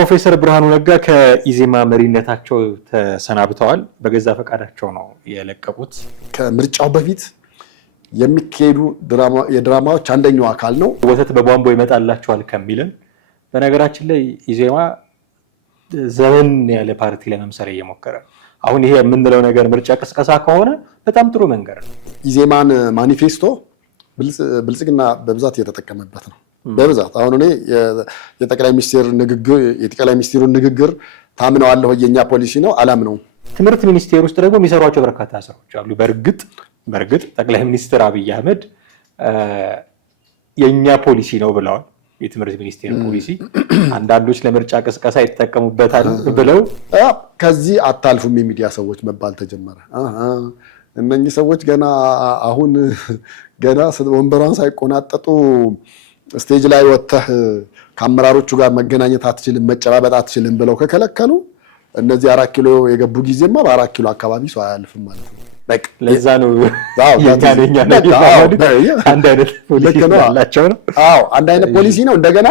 ፕሮፌሰር ብርሃኑ ነጋ ከኢዜማ መሪነታቸው ተሰናብተዋል። በገዛ ፈቃዳቸው ነው የለቀቁት። ከምርጫው በፊት የሚካሄዱ የድራማዎች አንደኛው አካል ነው። ወተት በቧንቧ ይመጣላቸዋል ከሚልን በነገራችን ላይ ኢዜማ ዘመን ያለ ፓርቲ ለመምሰል እየሞከረ አሁን ይሄ የምንለው ነገር ምርጫ ቅስቀሳ ከሆነ በጣም ጥሩ መንገድ ነው። ኢዜማን ማኒፌስቶ ብልጽግና በብዛት እየተጠቀመበት ነው። በብዛት አሁን እኔ የጠቅላይ ሚኒስትሩን ንግግር ታምነዋለሁ የኛ ፖሊሲ ነው አላምነው። ትምህርት ሚኒስቴር ውስጥ ደግሞ የሚሰሯቸው በርካታ ስራዎች አሉ። በእርግጥ ጠቅላይ ሚኒስትር አብይ አህመድ የኛ ፖሊሲ ነው ብለዋል። የትምህርት ሚኒስቴር ፖሊሲ አንዳንዶች ለምርጫ ቅስቀሳ ይተጠቀሙበታል ብለው ከዚህ አታልፉም የሚዲያ ሰዎች መባል ተጀመረ። እነኚህ ሰዎች ገና ወንበሯን ሳይቆናጠጡ ስቴጅ ላይ ወጥተህ ከአመራሮቹ ጋር መገናኘት አትችልም፣ መጨባበጥ አትችልም ብለው ከከለከሉ እነዚህ 4 ኪሎ የገቡ ጊዜማ በ4 ኪሎ አካባቢ ሰው አያልፍም ማለት ነው። ለዛ ነው አንድ አይነት ፖሊሲ ያላቸው ነው። አንድ አይነት ፖሊሲ ነው። እንደገና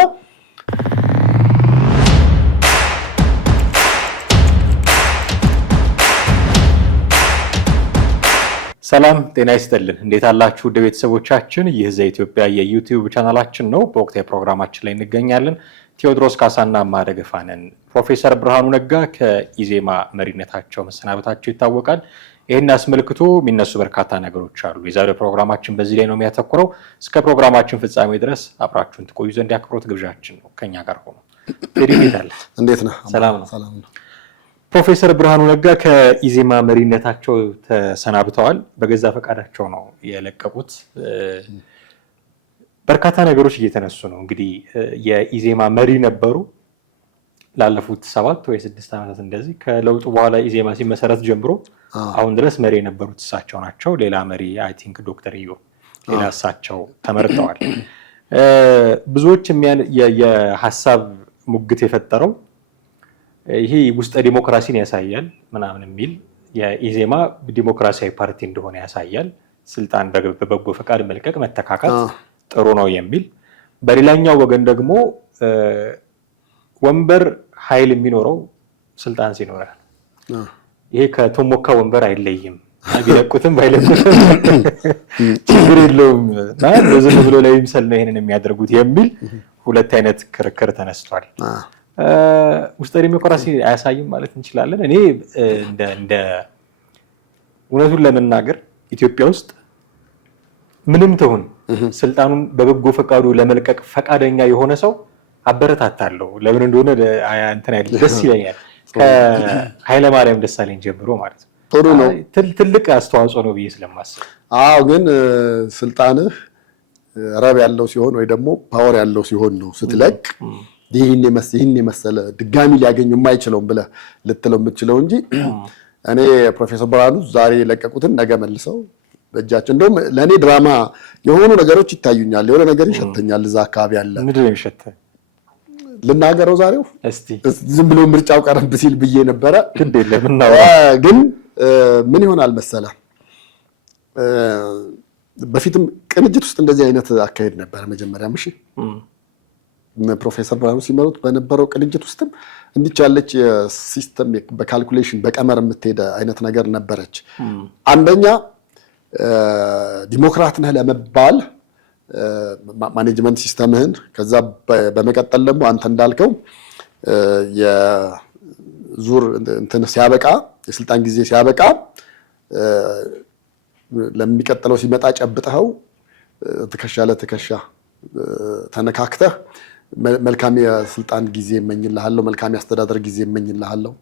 ሰላም ጤና ይስጥልን። እንዴት አላችሁ ውድ ቤተሰቦቻችን? ይህ ዘኢትዮጵያ የዩቲዩብ ቻናላችን ነው። በወቅታዊ ፕሮግራማችን ላይ እንገኛለን። ቴዎድሮስ ካሳና ማደገፋ ነን። ፕሮፌሰር ብርሃኑ ነጋ ከኢዜማ መሪነታቸው መሰናበታቸው ይታወቃል። ይህን አስመልክቶ የሚነሱ በርካታ ነገሮች አሉ። የዛሬው ፕሮግራማችን በዚህ ላይ ነው የሚያተኩረው። እስከ ፕሮግራማችን ፍጻሜ ድረስ አብራችሁን ትቆዩ ዘንድ የአክብሮት ግብዣችን ነው። ከኛ ጋር ሆኖ እንዴት ነህ? ሰላም ነው። ፕሮፌሰር ብርሃኑ ነጋ ከኢዜማ መሪነታቸው ተሰናብተዋል። በገዛ ፈቃዳቸው ነው የለቀቁት። በርካታ ነገሮች እየተነሱ ነው። እንግዲህ የኢዜማ መሪ ነበሩ ላለፉት 7 ወይ 6 ዓመታት እንደዚህ። ከለውጡ በኋላ ኢዜማ ሲመሰረት ጀምሮ አሁን ድረስ መሪ የነበሩት እሳቸው ናቸው። ሌላ መሪ አይ ቲንክ ዶክተር ኢዮ ሌላ እሳቸው ተመርጠዋል። ብዙዎች የሀሳብ ሙግት የፈጠረው ይሄ ውስጠ ዲሞክራሲን ያሳያል ምናምን የሚል የኢዜማ ዲሞክራሲያዊ ፓርቲ እንደሆነ ያሳያል። ስልጣን በበጎ ፈቃድ መልቀቅ መተካካት ጥሩ ነው የሚል፣ በሌላኛው ወገን ደግሞ ወንበር ኃይል የሚኖረው ስልጣን ሲኖር ይሄ ከቶሞካ ወንበር አይለይም፣ ቢለቁትም ባይለቁትም ችግር የለውም ዝም ብሎ ላይ ይምሰል ነው ይሄንን የሚያደርጉት የሚል ሁለት አይነት ክርክር ተነስቷል። ውስጠ ዲሞክራሲ አያሳይም ማለት እንችላለን። እኔ እንደ እውነቱን ለመናገር ኢትዮጵያ ውስጥ ምንም ትሁን ስልጣኑን በበጎ ፈቃዱ ለመልቀቅ ፈቃደኛ የሆነ ሰው አበረታታለሁ። ለምን እንደሆነ እንትን አይደል ደስ ይለኛል። ከኃይለማርያም ደሳለኝ ጀምሮ ማለት ነው። ጥሩ ነው፣ ትልቅ አስተዋጽኦ ነው ብዬ ስለማስብ። ግን ስልጣንህ ረብ ያለው ሲሆን ወይ ደግሞ ፓወር ያለው ሲሆን ነው ስትለቅ ይህን የመሰለ ድጋሚ ሊያገኙ የማይችለውን ብለህ ልትለው የምትችለው እንጂ እኔ ፕሮፌሰር ብርሃኑ ዛሬ የለቀቁትን ነገ መልሰው በእጃቸው እንደውም ለእኔ ድራማ የሆኑ ነገሮች ይታዩኛል። የሆነ ነገር ይሸተኛል። እዛ አካባቢ ያለ ምንድን ነው የሚሸተህ? ልናገረው ዛሬው ዝም ብሎ ምርጫው ቀረብ ሲል ብዬ ነበረ። ግን ምን ይሆናል መሰለህ፣ በፊትም ቅንጅት ውስጥ እንደዚህ አይነት አካሄድ ነበረ መጀመሪያም። እሺ ፕሮፌሰር ብርሃኑ ሲመሩት በነበረው ቅንጅት ውስጥም እንዲች ያለች ሲስተም በካልኩሌሽን በቀመር የምትሄድ አይነት ነገር ነበረች። አንደኛ ዲሞክራት ነህ ለመባል ማኔጅመንት ሲስተምህን፣ ከዛ በመቀጠል ደግሞ አንተ እንዳልከው የዙር እንትን ሲያበቃ የስልጣን ጊዜ ሲያበቃ ለሚቀጥለው ሲመጣ ጨብጠኸው ትከሻ ለትከሻ ተነካክተህ መልካም የስልጣን ጊዜ እመኝልሃለሁ፣ መልካም የአስተዳደር ጊዜ እመኝልሃለሁ፣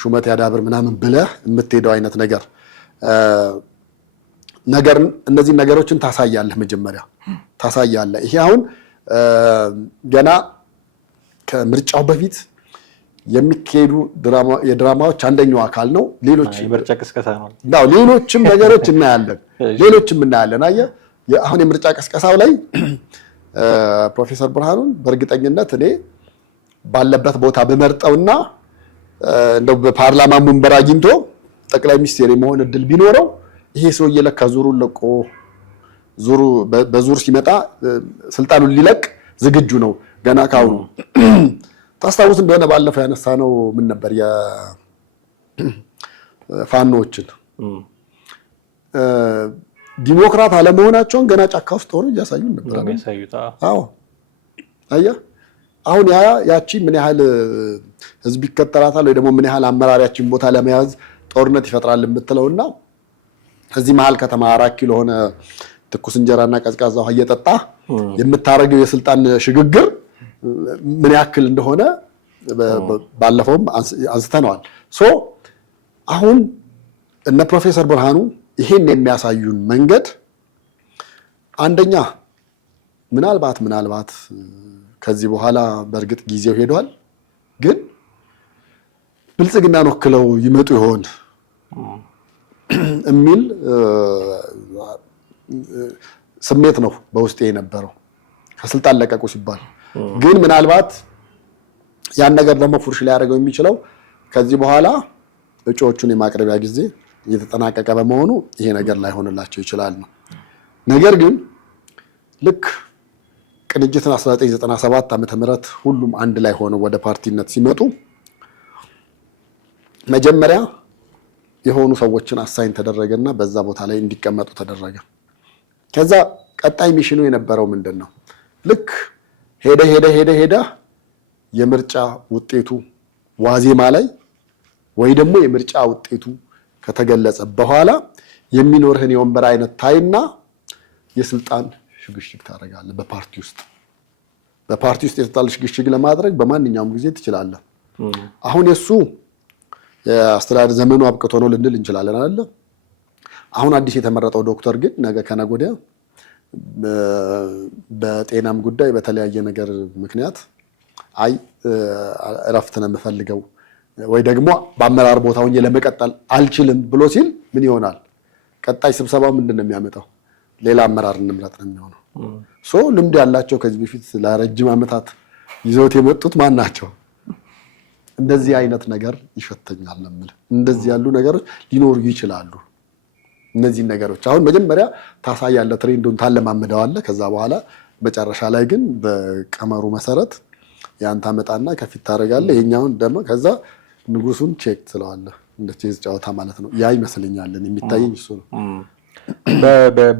ሹመት ያዳብር ምናምን ብለህ የምትሄደው አይነት ነገር እነዚህ ነገሮችን ታሳያለህ። መጀመሪያ ታሳያለህ። ይሄ አሁን ገና ከምርጫው በፊት የሚካሄዱ የድራማዎች አንደኛው አካል ነው። የምርጫ ቅስቀሳ ነው። ሌሎችም ነገሮች እናያለን። አየህ አሁን የምርጫ ቅስቀሳው ላይ ፕሮፌሰር ብርሃኑን በእርግጠኝነት እኔ ባለበት ቦታ በመርጠውና እንደው በፓርላማ ወንበር አግኝቶ ጠቅላይ ሚኒስትር የመሆን እድል ቢኖረው ይሄ ሰውዬ ለካ ዙሩን ለቆ በዙር ሲመጣ ስልጣኑን ሊለቅ ዝግጁ ነው ገና ካሁኑ። ታስታውስ እንደሆነ ባለፈው ያነሳነው ምን ነበር የፋኖችን ዲሞክራት አለመሆናቸውን ገና ጫካ ውስጥ ሆኖ እያሳዩን ነበር። አዎ አየህ አሁን ያቺ ምን ያህል ህዝብ ይከተላታል ወይ ደግሞ ምን ያህል አመራር ያቺን ቦታ ለመያዝ ጦርነት ይፈጥራል የምትለውና እዚህ መሀል ከተማ 4 ኪሎ ሆነ ትኩስ እንጀራና ቀዝቃዛ ውሃ እየጠጣ የምታረገው የስልጣን ሽግግር ምን ያክል እንደሆነ ባለፈውም አንስተነዋል። አሁን እነ ፕሮፌሰር ብርሃኑ ይሄን የሚያሳዩን መንገድ አንደኛ ምናልባት ከዚህ በኋላ በእርግጥ ጊዜው ሄዷል፣ ግን ብልጽግናን ወክለው ይመጡ ይሆን የሚል ስሜት ነው በውስጤ የነበረው ከስልጣን ለቀቁ ሲባል። ግን ምናልባት ያን ነገር ደግሞ ፉርሽ ላይ ያደርገው የሚችለው ከዚህ በኋላ እጩዎቹን የማቅረቢያ ጊዜ እየተጠናቀቀ በመሆኑ ይሄ ነገር ላይሆንላቸው ይችላል ነው። ነገር ግን ልክ ቅንጅትን 1997 ዓመተ ምህረት ሁሉም አንድ ላይ ሆነው ወደ ፓርቲነት ሲመጡ መጀመሪያ የሆኑ ሰዎችን አሳይን ተደረገና በዛ ቦታ ላይ እንዲቀመጡ ተደረገ። ከዛ ቀጣይ ሚሽኑ የነበረው ምንድነው? ልክ ሄደ የምርጫ ውጤቱ ዋዜማ ላይ ወይ ደግሞ የምርጫ ውጤቱ ከተገለጸ በኋላ የሚኖርህን የወንበር አይነት ታይና የስልጣን ሽግሽግ ታደርጋለህ። በፓርቲ ውስጥ የተጣለ ሽግሽግ ለማድረግ በማንኛውም ጊዜ ትችላለህ። አሁን የሱ የአስተዳደር ዘመኑ አብቅቶ ነው ልንል እንችላለን አይደል? አሁን አዲስ የተመረጠው ዶክተር ግን ነገ ከነገ ወዲያ በጤናም ጉዳይ በተለያየ ነገር ምክንያት እረፍት ነው የምፈልገው ወይ ደግሞ በአመራር ቦታ ሆኜ ለመቀጠል አልችልም ብሎ ሲል ምን ይሆናል? ቀጣይ ስብሰባው ምንድነው የሚያመጣው? ሌላ አመራር እንምረጥ ነው የሚሆነው። ልምድ ያላቸው ከዚህ በፊት ለረጅም ዓመታት ይዘውት የመጡት ማን ናቸው? እንደዚህ አይነት ነገር ይፈተኛል ነው የምልህ። እንደዚህ ያሉ ነገሮች ሊኖሩ ይችላሉ። እነዚህ ነገሮች አሁን መጀመሪያ ታሳያለህ፣ ትሬንዱን ታለማምደዋለህ። ከዛ በኋላ መጨረሻ ላይ ግን በቀመሩ መሰረት ያንተ አመጣና ከፊት ታደርጋለህ። ይሄኛውን ደግሞ ከዛ ንጉሱን ቼክ ትለዋለህ። እንደ ቼዝ ጨዋታ ማለት ነው። ያ ይመስለኛል የሚታየኝ እሱ ነው።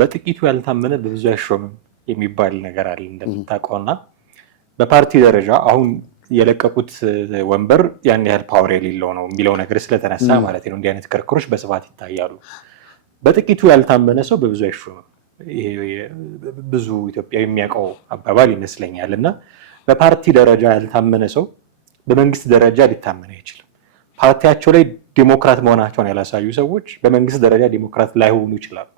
በጥቂቱ ያልታመነ በብዙ አይሾምም የሚባል ነገር አለ እንደምታውቀውና በፓርቲ ደረጃ አሁን የለቀቁት ወንበር ያን ያህል ፓወር የሌለው ነው የሚለው ነገር ስለተነሳ ማለት ነው እንዲህ አይነት ክርክሮች በስፋት ይታያሉ። በጥቂቱ ያልታመነ ሰው በብዙ አይሾምም። ይሄ ብዙ ኢትዮጵያዊ የሚያውቀው አባባል ይመስለኛል። እና በፓርቲ ደረጃ ያልታመነ ሰው በመንግስት ደረጃ ሊታመን አይችልም። ፓርቲያቸው ላይ ዲሞክራት መሆናቸውን ያላሳዩ ሰዎች በመንግስት ደረጃ ዲሞክራት ላይሆኑ ይችላሉ።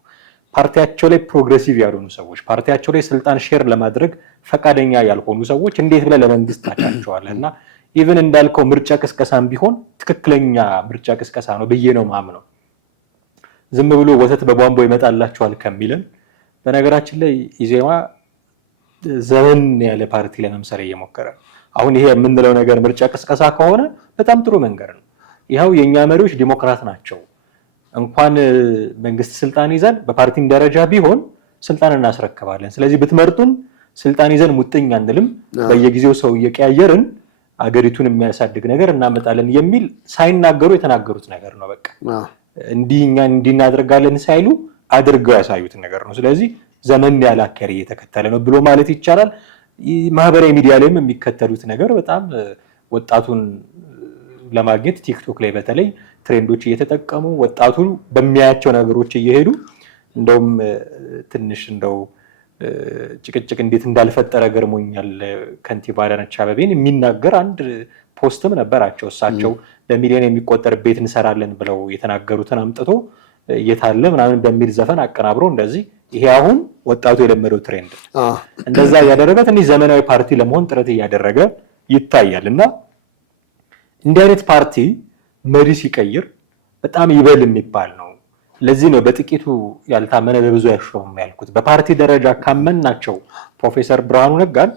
ፓርቲያቸው ላይ ፕሮግሬሲቭ ያልሆኑ ሰዎች፣ ፓርቲያቸው ላይ ስልጣን ሼር ለማድረግ ፈቃደኛ ያልሆኑ ሰዎች እንዴት ብለህ ለመንግስት ታጫቸዋለህ? እና ኢቭን እንዳልከው ምርጫ ቅስቀሳም ቢሆን ትክክለኛ ምርጫ ቅስቀሳ ነው ብዬ ነው ማምነው። ዝም ብሎ ወተት በቧንቧ ይመጣላቸዋል ከሚልን በነገራችን ላይ ኢዜማ ዘመን ያለ ፓርቲ ለመምሰል እየሞከረ አሁን ይሄ የምንለው ነገር ምርጫ ቅስቀሳ ከሆነ በጣም ጥሩ መንገድ ነው። ይኸው የኛ መሪዎች ዲሞክራት ናቸው። እንኳን መንግስት ስልጣን ይዘን በፓርቲም ደረጃ ቢሆን ስልጣን እናስረክባለን። ስለዚህ ብትመርጡን ስልጣን ይዘን ሙጥኝ አንልም፣ በየጊዜው ሰው እየቀያየርን አገሪቱን የሚያሳድግ ነገር እናመጣለን የሚል ሳይናገሩ የተናገሩት ነገር ነው። በቃ እንዲኛ እንድናደርጋለን ሳይሉ አድርገው ያሳዩት ነገር ነው። ስለዚህ ዘመን ያለ አካሄድ እየተከተለ ነው ብሎ ማለት ይቻላል። ማህበራዊ ሚዲያ ላይም የሚከተሉት ነገር በጣም ወጣቱን ለማግኘት ቲክቶክ ላይ በተለይ ትሬንዶች እየተጠቀሙ ወጣቱ በሚያያቸው ነገሮች እየሄዱ እንደውም ትንሽ እንደው ጭቅጭቅ እንዴት እንዳልፈጠረ ገርሞኛል። ከንቲባ አዳነች አቤቤን የሚናገር አንድ ፖስትም ነበራቸው። እሳቸው በሚሊዮን የሚቆጠር ቤት እንሰራለን ብለው የተናገሩትን አምጥቶ እየታለ ምናምን በሚል ዘፈን አቀናብሮ እንደዚህ ይሄ አሁን ወጣቱ የለመደው ትሬንድ እንደዛ እያደረገ ትንሽ ዘመናዊ ፓርቲ ለመሆን ጥረት እያደረገ ይታያል። እና እንዲህ አይነት ፓርቲ መሪ ሲቀይር በጣም ይበል የሚባል ነው። ለዚህ ነው በጥቂቱ ያልታመነ በብዙ አይሾምም ያልኩት። በፓርቲ ደረጃ ካመንናቸው ፕሮፌሰር ብርሃኑ ነጋን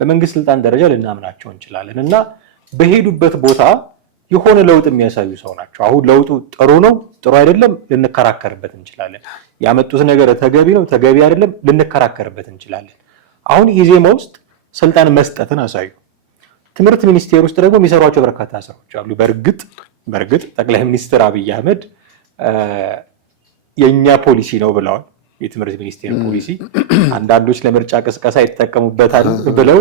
በመንግስት ስልጣን ደረጃ ልናምናቸው እንችላለን እና በሄዱበት ቦታ የሆነ ለውጥ የሚያሳዩ ሰው ናቸው። አሁን ለውጡ ጥሩ ነው ጥሩ አይደለም ልንከራከርበት እንችላለን። ያመጡት ነገር ተገቢ ነው ተገቢ አይደለም ልንከራከርበት እንችላለን። አሁን ኢዜማ ውስጥ ስልጣን መስጠትን አሳዩ። ትምህርት ሚኒስቴር ውስጥ ደግሞ የሚሰሯቸው በርካታ ስራዎች አሉ። በእርግጥ ጠቅላይ ሚኒስትር አብይ አህመድ የኛ ፖሊሲ ነው ብለዋል። የትምህርት ሚኒስቴር ፖሊሲ አንዳንዶች ለምርጫ ቅስቀሳ ይተጠቀሙበታል ብለው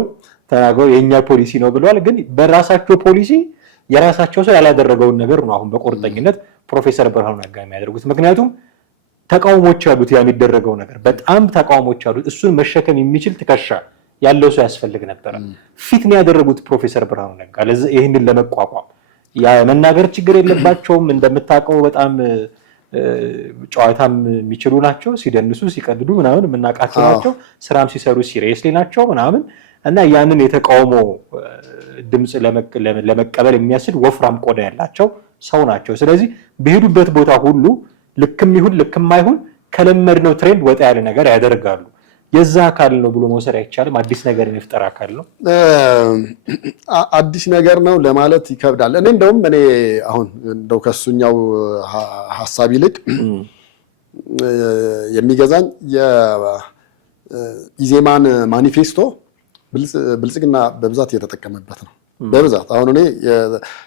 ተናግረው የኛ ፖሊሲ ነው ብለዋል። ግን በራሳቸው ፖሊሲ የራሳቸው ሰው ያላደረገውን ነገር ነው አሁን በቁርጠኝነት ፕሮፌሰር ብርሃኑ ነጋ የሚያደርጉት። ምክንያቱም ተቃውሞች ያሉት ያ የሚደረገው ነገር በጣም ተቃውሞች ያሉት እሱን መሸከም የሚችል ትከሻ ያለው ሰው ያስፈልግ ነበር። ፊት ነው ያደረጉት ፕሮፌሰር ብርሃኑ ነጋ ይህንን ለመቋቋም የመናገር ችግር የለባቸውም። እንደምታውቀው በጣም ጨዋታም የሚችሉ ናቸው። ሲደንሱ ሲቀልዱ ምናምን የምናውቃቸው ናቸው። ስራም ሲሰሩ ሲሪየስሊ ናቸው ምናምን እና ያንን የተቃውሞ ድምፅ ለመቀበል የሚያስችል ወፍራም ቆዳ ያላቸው ሰው ናቸው። ስለዚህ በሄዱበት ቦታ ሁሉ ልክም ይሁን ልክም አይሁን ከለመድነው ትሬንድ ወጣ ያለ ነገር ያደርጋሉ። የዛ አካል ነው ብሎ መውሰድ አይቻልም። አዲስ ነገር የሚፈጠር አካል ነው። አዲስ ነገር ነው ለማለት ይከብዳል። እንደውም አሁን እንደው ከሱኛው ሐሳብ ይልቅ የሚገዛኝ የኢዜማን ማኒፌስቶ ብልጽግና በብዛት እየተጠቀመበት ነው። በብዛት አሁን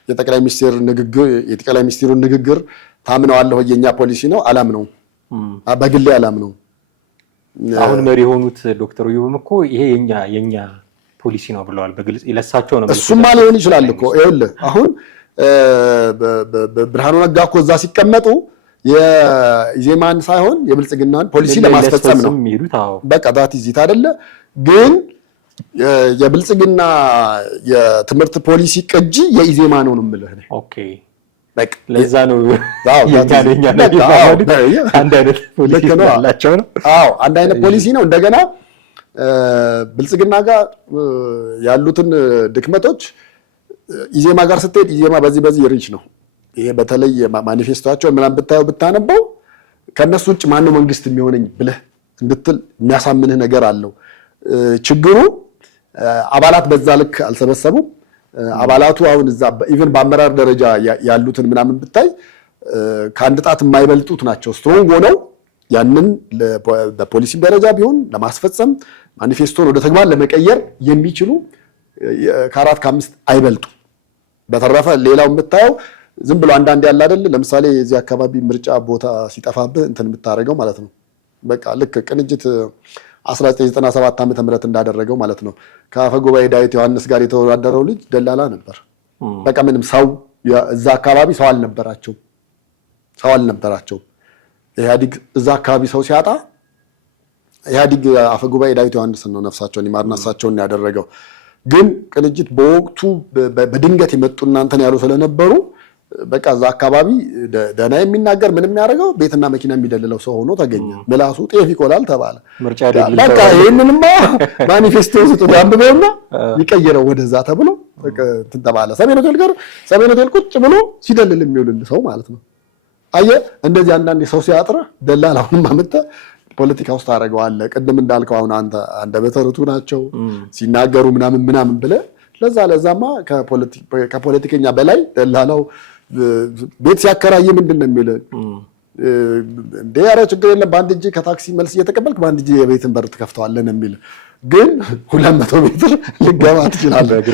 የጠቅላይ ሚኒስትሩን ንግግር ታምነዋለሁ የኛ ፖሊሲ ነው አላምነው፣ በግሌ አላምነው። አሁን መሪ የሆኑት ዶክተር ዩም እኮ ይሄ የኛ ፖሊሲ ነው ብለዋል። በግልጽ ይለሳቸው ነው። እሱማ ሊሆን ይችላል እኮ ይኸውልህ፣ አሁን ብርሃኑ ነጋ እኮ እዛ ሲቀመጡ የኢዜማን ሳይሆን የብልጽግናን ፖሊሲ ለማስፈጸም ነው በቃ ዳት ይዚት አይደለ። ግን የብልጽግና የትምህርት ፖሊሲ ቅጂ የኢዜማ ነው የምልህ። ኦኬ በቃ ለዛ ነው አንድ አይነት ፖሊሲ ያላቸው ነው። አንድ አይነት ፖሊሲ ነው። እንደገና ብልጽግና ጋር ያሉትን ድክመቶች ኢዜማ ጋር ስትሄድ ኢዜማ በዚህ ሪች ነው። ይሄ በተለይ ማኒፌስቶቸው ምናምን ብታነበው ከነሱ ውጭ ማነው መንግስት የሚሆነኝ ብለህ እንድትል የሚያሳምንህ ነገር አለው። ችግሩ አባላት በዛ ልክ አልሰበሰቡም። አባላቱ አሁን እዛ ኢቭን በአመራር ደረጃ ያሉትን ምናምን ብታይ ከአንድ ጣት የማይበልጡት ናቸው። ስትሮንግ ሆነው ያንን በፖሊሲ ደረጃ ቢሆን ለማስፈጸም ማኒፌስቶን ወደ ተግባር ለመቀየር የሚችሉ ከ4 ከ5 አይበልጡ። በተረፈ ሌላው የምታየው ዝም ብሎ አንዳንድ ያለ አይደል። ለምሳሌ እዚህ አካባቢ ምርጫ ቦታ ሲጠፋብህ እንትን የምታደርገው ማለት ነው። በቃ ልክ ቅንጅት 1997 ዓ.ም እንዳደረገው ማለት ነው። ከአፈ ጉባኤ ዳዊት ዮሐንስ ጋር የተወዳደረው ልጅ ደላላ ነበር። በቃ ምንም ሰው እዛ አካባቢ ሰው አልነበራቸው። ኢህአዲግ እዛ አካባቢ ሰው ሲያጣ ኢህአዲግ አፈ ጉባኤ ዳዊት ዮሐንስን ነው ነፍሳቸውን ይማርና እሳቸውን ያደረገው። ግን ቅንጅት በወቅቱ በድንገት የመጡ እናንተን ያሉ ስለነበሩ በቃ እዛ አካባቢ ደህና የሚናገር ምንም ያደርገው ቤትና መኪና የሚደልለው ሰው ሆኖ ተገኘ። ምላሱ ጤፍ ይቆላል ተባለ። በቃ ይሄንንማ ማኒፌስቶ ውስጥ ያንብበውና ይቀየረው ወደዛ ተብሎ እንትን ተባለ። ሰሜን ሆቴል ቁጭ ብሎ ሲደልል የሚውልል ሰው ማለት ነው። አየህ እንደዚህ አንዳንዴ ሰው ሲያጥራ ደላላውን አመጣ ፖለቲካ ውስጥ ታደርገዋለህ። ቅድም እንዳልከው አሁን አንተ በተርቱ ናቸው ሲናገሩ ምናምን ብለህ ለዛማ ከፖለቲከኛ በላይ ደላላው ቤት ሲያከራይ ምንድን ነው የሚል እንደ ኧረ ችግር የለም በአንድ እጅ ከታክሲ መልስ እየተቀበልክ በአንድ እጅ የቤትን በር ትከፍተዋለን የሚል ግን 200 ሜትር ልገባ ትችላለህ።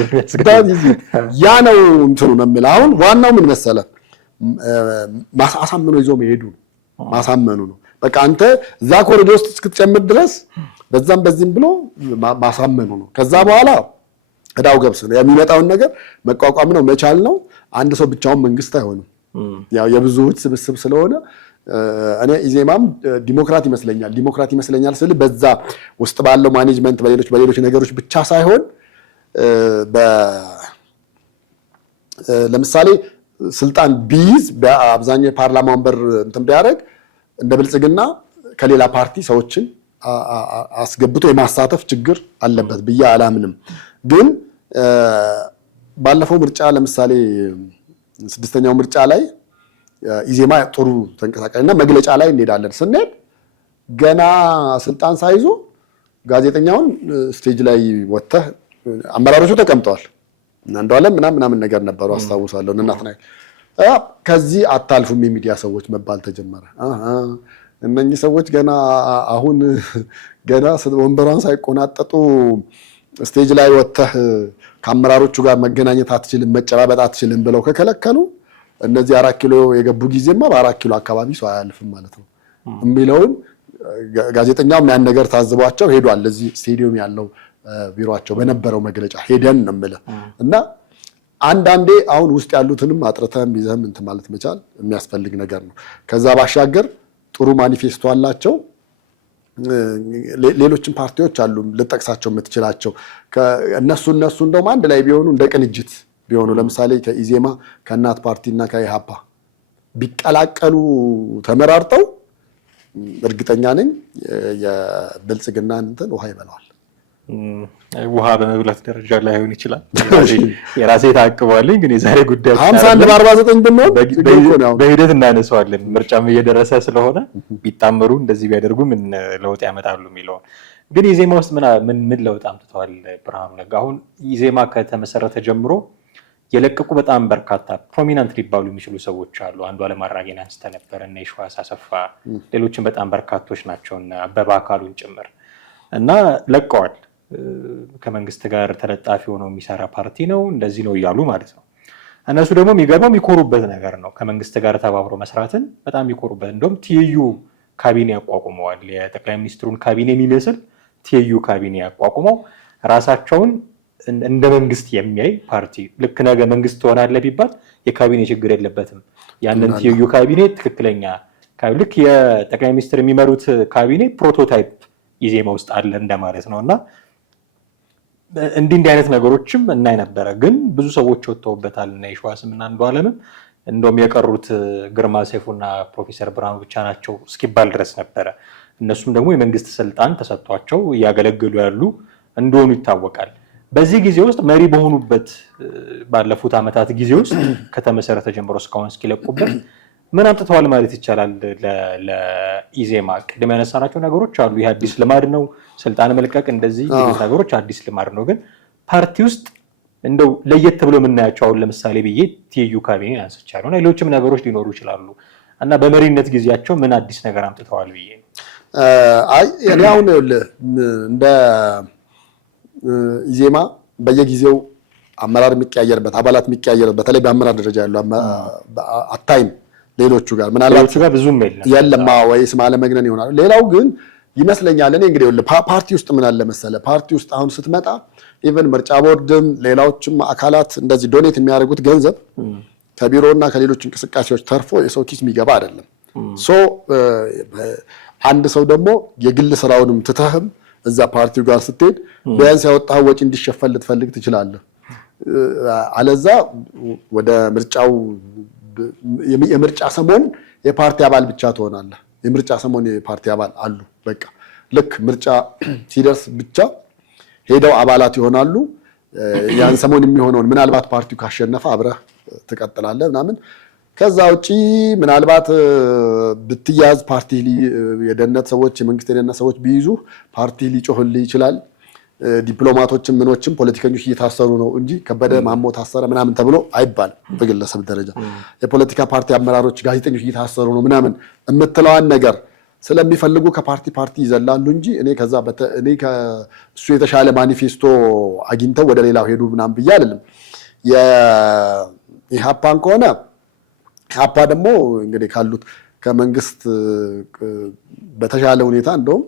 ያ ነው እንትኑ ነው የሚል። አሁን ዋናው ምን መሰለህ አሳምኖ ይዞ መሄዱ ማሳመኑ ነው። በቃ አንተ እዛ ኮሪዶር ውስጥ እስክትጨምር ድረስ በዛም በዚህም ብሎ ማሳመኑ ነው። ከዛ በኋላ እዳው ገብስ ነው የሚመጣውን ነገር መቋቋም ነው መቻል ነው። አንድ ሰው ብቻውን መንግስት አይሆንም። ያው የብዙዎች ስብስብ ስለሆነ እኔ ኢዜማም ዲሞክራት ይመስለኛል ስል በዛ ውስጥ ባለው ማኔጅመንት በሌሎች ነገሮች ብቻ ሳይሆን ለምሳሌ ስልጣን ቢይዝ በአብዛኛው የፓርላማ ወንበር እንትን ቢያደርግ እንደ ብልጽግና ከሌላ ፓርቲ ሰዎችን አስገብቶ የማሳተፍ ችግር አለበት ብዬ አላምንም። ግን ባለፈው ምርጫ ለምሳሌ 6ኛው ምርጫ ላይ ኢዜማ ጥሩ ተንቀሳቃሽና መግለጫ ላይ እንሄዳለን ስንሄድ ገና ስልጣን ሳይዙ ጋዜጠኛውን ስቴጅ ላይ ወጥተህ አመራሮቹ ተቀምጠዋል እናንዷለም ምናምን ነገር ነበሩ አስታውሳለሁ። እናትና ከዚህ አታልፉም የሚዲያ ሰዎች መባል ተጀመረ። እነኚህ ሰዎች ገና ወንበሯን ሳይቆናጠጡ ስቴጅ ላይ ወጥተህ ከአመራሮቹ ጋር መገናኘት አትችልም፣ መጨባበጥ አትችልም ብለው ከከለከሉ እነዚህ 4 ኪሎ የገቡ ጊዜማ በ4 ኪሎ አካባቢ ሰው አያልፍም ማለት ነው የሚለውን ጋዜጠኛውም ያን ነገር ታዝቧቸው ሄዷል። ለዚህ ስቴዲየም ያለው ቢሮአቸው በነበረው መግለጫ ሄደን ነው የምልህ። እና አንዳንዴ አሁን ውስጥ ያሉትንም አጥርተህም ይዘህም እንትን ማለት መቻል የሚያስፈልግ ነገር ነው። ከዛ ባሻገር ጥሩ ማኒፌስቶ አላቸው። ሌሎችም ፓርቲዎች አሉ ልጠቅሳቸው የምትችላቸው። እነሱ እንደውም አንድ ላይ ቢሆኑ እንደ ቅንጅት ቢሆኑ ለምሳሌ ከኢዜማ ከእናት ፓርቲና ከኢሃፓ ቢቀላቀሉ ተመራርጠው እርግጠኛ ነኝ የብልጽግና እንትን ውሃ ይበላዋል። ውሃ በመብላት ደረጃ ላይ ሆን ይችላል። የራሴ ታቅባለኝ ግን የዛሬ ጉዳይ 51 በ49 ብንሆን በሂደት እናነሳዋለን። ምርጫም እየደረሰ ስለሆነ ቢጣመሩ እንደዚህ ቢያደርጉ ምን ለውጥ ያመጣሉ የሚለው ግን ኢዜማ ውስጥ ምን ለውጥ አምጥተዋል ብርሃኑ ነጋ? አሁን ኢዜማ ከተመሰረተ ጀምሮ የለቀቁ በጣም በርካታ ፕሮሚናንት ሊባሉ የሚችሉ ሰዎች አሉ። አንዱዓለም አራጌን አንስተህ ነበር፣ እነ የሺዋስ አሰፋ፣ ሌሎችም በጣም በርካቶች ናቸው፣ እነ አበባ አካሉን ጭምር እና ለቀዋል። ከመንግስት ጋር ተለጣፊ ሆኖ የሚሰራ ፓርቲ ነው እንደዚህ ነው እያሉ ማለት ነው። እነሱ ደግሞ የሚገርመው የሚኮሩበት ነገር ነው። ከመንግስት ጋር ተባብሮ መስራትን በጣም የሚኮሩበት፣ እንደውም ትይዩ ካቢኔ ያቋቁመዋል። የጠቅላይ ሚኒስትሩን ካቢኔ የሚመስል ትይዩ ካቢኔ ያቋቁመው ራሳቸውን እንደ መንግስት የሚያይ ፓርቲ። ልክ ነገ መንግስት ትሆናለህ ቢባል የካቢኔ ችግር የለበትም። ያንን ትይዩ ካቢኔ ትክክለኛ ልክ የጠቅላይ ሚኒስትር የሚመሩት ካቢኔ ፕሮቶታይፕ ኢዜማ ውስጥ አለ እንደማለት ነው። እና እንዲህ አይነት ነገሮችም እናይ ነበረ። ግን ብዙ ሰዎች ወጥተውበታል እና የሺዋስም እና አንዱዓለምም እንደውም የቀሩት ግርማ ሰይፉና ፕሮፌሰር ብርሃኑ ብቻ ናቸው እስኪባል ድረስ ነበረ። እነሱም ደግሞ የመንግስት ስልጣን ተሰጥቷቸው እያገለገሉ ያሉ እንደሆኑ ይታወቃል። በዚህ ጊዜ ውስጥ መሪ በሆኑበት ባለፉት ዓመታት ጊዜ ውስጥ ከተመሰረተ ጀምሮ እስካሁን እስኪለቁበት ምን አምጥተዋል ማለት ይቻላል? ለኢዜማ ቅድም ያነሳናቸው ነገሮች አሉ። ይህ አዲስ ልማድ ነው፣ ስልጣን መልቀቅ፣ እንደዚህ ነገሮች አዲስ ልማድ ነው። ግን ፓርቲ ውስጥ እንደው ለየት ብሎ የምናያቸው አሁን ለምሳሌ ብዬ ትይዩ ካቢኔ አንስቻለሁ እና ሌሎችም ነገሮች ሊኖሩ ይችላሉ እና በመሪነት ጊዜያቸው ምን አዲስ ነገር አምጥተዋል ብዬ ነው። አይ እኔ አሁን እንደ ኢዜማ በየጊዜው አመራር የሚቀያየርበት አባላት የሚቀያየርበት በተለይ በአመራር ደረጃ ያሉ አታይም ሌሎቹ ጋር ምናልባት ጋር ብዙም የለም ወይስ ማለመግነን ይሆናል። ሌላው ግን ይመስለኛል እኔ እንግዲህ ፓርቲ ውስጥ ምን አለ መሰለህ፣ ፓርቲ ውስጥ አሁን ስትመጣ ኢቨን ምርጫ ቦርድም ሌላዎችም አካላት እንደዚህ ዶኔት የሚያደርጉት ገንዘብ ከቢሮና ከሌሎች እንቅስቃሴዎች ተርፎ የሰው ኪስ የሚገባ አይደለም። አንድ ሰው ደግሞ የግል ስራውንም ትተህም እዛ ፓርቲው ጋር ስትሄድ ቢያንስ ያወጣው ወጪ እንዲሸፈን ልትፈልግ ትችላለህ። አለዛ ወደ ምርጫው የምርጫ ሰሞን የፓርቲ አባል ብቻ ትሆናለህ። የምርጫ ሰሞን የፓርቲ አባል አሉ። በቃ ልክ ምርጫ ሲደርስ ብቻ ሄደው አባላት ይሆናሉ። ያን ሰሞን የሚሆነውን ምናልባት ፓርቲው ካሸነፈ አብረህ ትቀጥላለህ ምናምን። ከዛ ውጪ ምናልባት ብትያዝ ፓርቲ የደህንነት ሰዎች የመንግስት የደህንነት ሰዎች ቢይዙ ፓርቲ ሊጮህልህ ይችላል። ዲፕሎማቶችም ምኖችም ፖለቲከኞች እየታሰሩ ነው እንጂ ከበደ ማሞ ታሰረ ምናምን ተብሎ አይባልም። በግለሰብ ደረጃ የፖለቲካ ፓርቲ አመራሮች፣ ጋዜጠኞች እየታሰሩ ነው ምናምን የምትለዋን ነገር ስለሚፈልጉ ከፓርቲ ይዘላሉ እንጂ እኔ ከእሱ የተሻለ ማኒፌስቶ አግኝተው ወደ ሌላው ሄዱ ምናምን ብዬ አይደለም። የኢሃፓን ከሆነ ኢሃፓ ደግሞ እንግዲህ ካሉት ከመንግስት በተሻለ ሁኔታ እንደውም